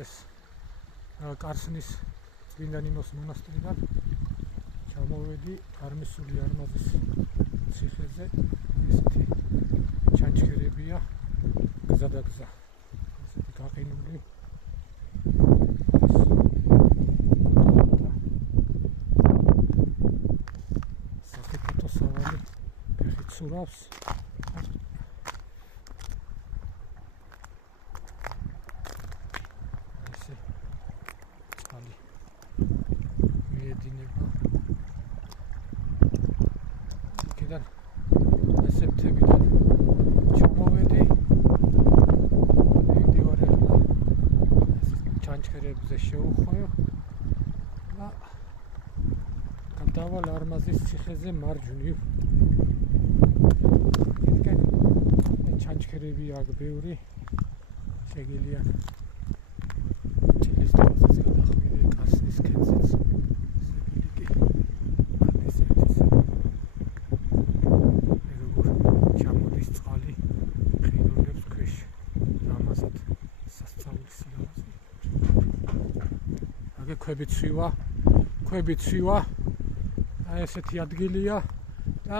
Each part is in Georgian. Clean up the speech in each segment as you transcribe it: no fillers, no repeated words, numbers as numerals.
ეს კარსნის წმინდა ნინოს მონასტრიდან ჩამოვედი არმესული არმაზის ციხეზე. ესეთი ჩანჩქერებია, გზა და გზა, ესეთი გაყინული. საფეხბურთო სავალი ფეხით სურავს. ესე წყალი მიედინება იქიდან. ესე მთებიდან ჩამოვედი, მივდივარ ახლა ჩანჩქერებზე შევხვევ და გადავალ არმაზის ციხეზე მარჯვნივ. იქიდან ჩანჩქერები აქვს ბევრი, შეგიძლია ჭილის დონეზე გადახვიდე კარსნის ქედზეც. ესეთი ესეთის როგორ ჩამოდის წყალი ხინულებს ქვეშ, ამასად სასწაულის სიახლოვე. აგე ქვებით შვივა, აი ესეთი ადგილია და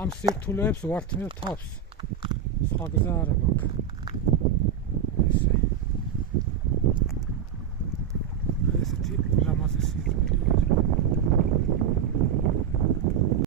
ამ სირთულეებს ვართმევ თავს. სხვა გზა არ მაქვს.